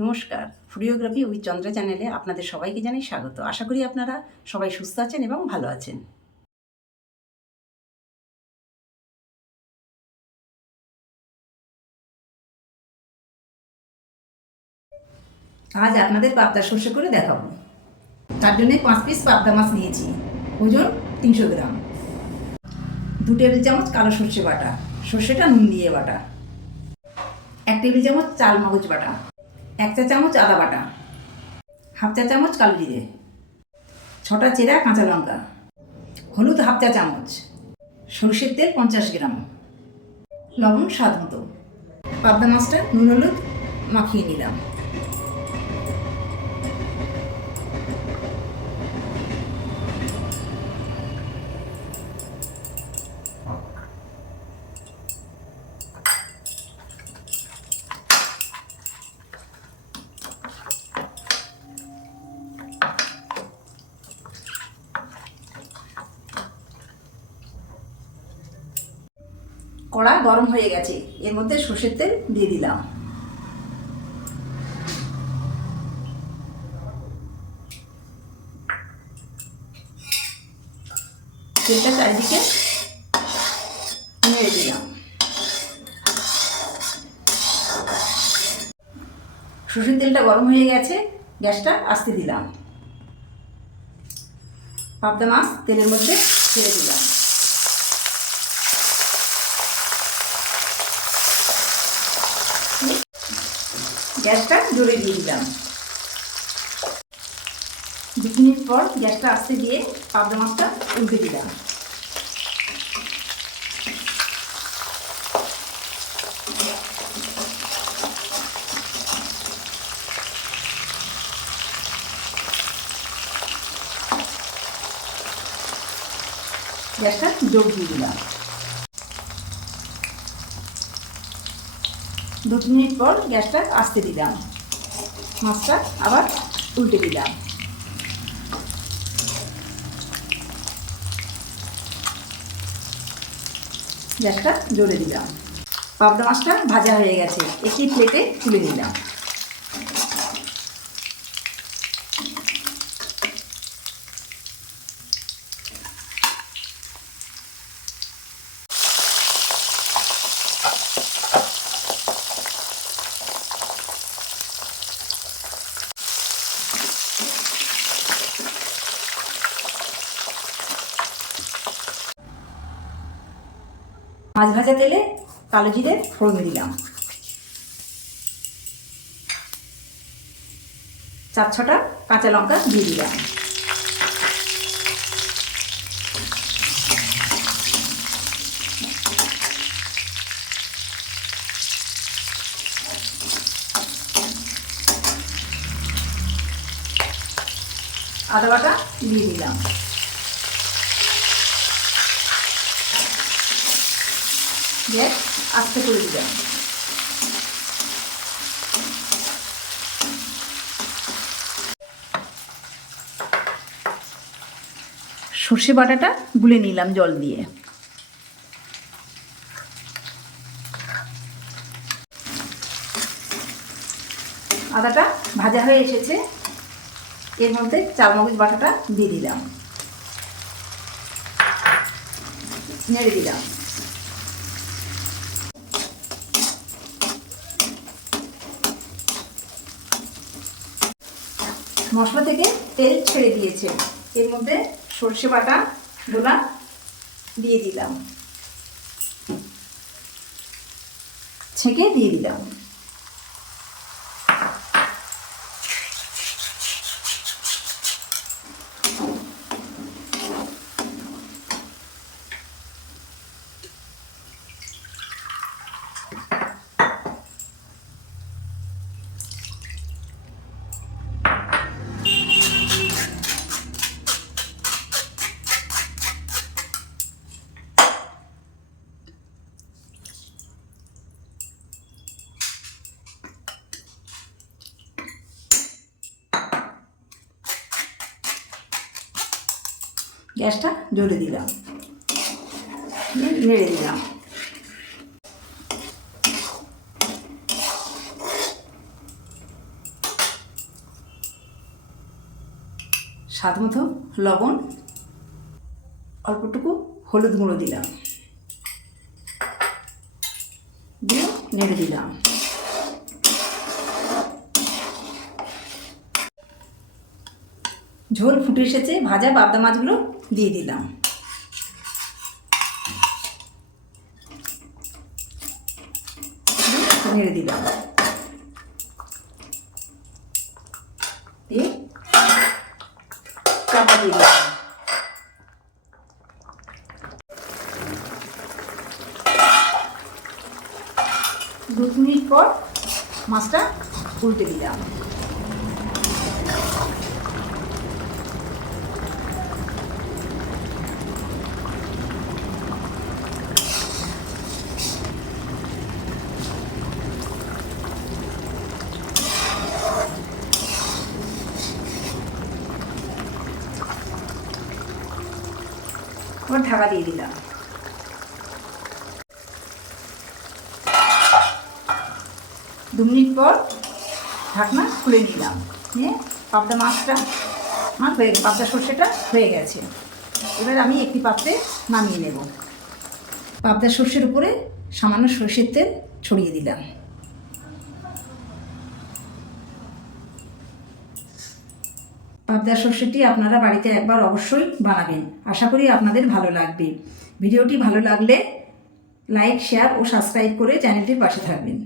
নমস্কার, ফুডিওগ্রাফি উইথ চন্দ্রা চ্যানেলে আপনাদের সবাইকে জানাই স্বাগত। আশা করি আপনারা সবাই সুস্থ আছেন এবং ভালো আছেন। আজ আপনাদের পাবদা সর্ষে করে দেখাবো। তার জন্য 5 পিস পাবদা মাছ নিয়েছি, ওজন 300 গ্রাম। 2 টেবিল চামচ কালো সর্ষে বাটা, সর্ষেটা নুন দিয়ে বাটা। 1 টেবিল চামচ চাল মগজ বাটা, 1 চা চামচ আদা বাটা, হাফ চা চামচ কালো জিরে, 6টা চেরা কাঁচা লঙ্কা, হলুদ হাফ চা চামচ, সরষের তেল 50 গ্রাম, লবণ স্বাদ মতো। পাবদা মাছটা নুন হলুদ মাখিয়ে নিলাম। কড়া গরম হয়ে গেছে, এর মধ্যে সর্ষের তেল দিয়ে দিলাম। তেলটা চারিদিকে নেড়ে দিলাম। সর্ষের তেলটা গরম হয়ে গেছে, গ্যাসটা আস্তে দিলাম। পাবদা মাছ তেলের মধ্যে ছেড়ে দিলাম। গ্যাসটা জোরে দিয়ে দিলাম। 2 মিনিট পর গ্যাসটা আস্তে দিয়ে পাবদা মাছটা উল্টে দিলাম। গ্যাসটা জোর দিয়ে দিলাম। 2 মিনিট পর গ্যাসটা আস্তে দিলাম। মাছটা আবার উল্টে দিলাম। গ্যাসটা জোরে দিলাম। পাবদা মাছটা ভাজা হয়ে গেছে, একটি প্লেটে তুলে নিলাম। মাছ ভাজা তেলে কালো জিরে ফোড়ন দিলাম। 4-6টা কাঁচা লঙ্কা দিয়ে দিলাম। আদা বাটা দিয়ে দিলাম। গ্যাস আস্তে করে দিলাম। সর্ষে বাটাটা গুলে নিলাম জল দিয়ে। আদাটা ভাজা হয়ে এসেছে, এর মধ্যে চালমগজ বাটাটা দিয়ে দিলাম, নেড়ে দিলাম। মশলা থেকে তেল ছেড়ে দিয়েছে, এর মধ্যে সর্ষে বাটা গোলা দিয়ে দিলাম, ছেঁকে দিয়ে দিলাম। গ্যাসটা জোরে দিলাম, নেড়ে দিলাম। স্বাদ মতো লবণ, অল্পটুকু হলুদ গুঁড়ো দিলাম, দিয়ে নেড়ে দিলাম। ঝোল ফুটে এসেছে, ভাজা পাবদা মাছগুলো দিয়ে দিলাম। নেড়ে দিলাম, দিয়ে চাপা দিয়ে দিলাম। 2 মিনিট পর মাছটা উল্টে দিলাম। আবার ঢাকা দিয়ে দিলাম। 2 মিনিট পর ঢাকনা খুলে নিলাম। নিয়ে পাবদা মাছটা পাবদা সর্ষেটা হয়ে গেছে। এবার আমি একটি পাত্রে নামিয়ে নেব। পাবদা সর্ষের উপরে সামান্য সর্ষের তেল ছড়িয়ে দিলাম। পাবদা সর্ষেটি আপনারা বাড়িতে একবার অবশ্যই বানাবেন। আশা করি আপনাদের ভালো লাগবে। ভিডিওটি ভালো লাগলে লাইক, শেয়ার ও সাবস্ক্রাইব করে চ্যানেলটির পাশে থাকবেন।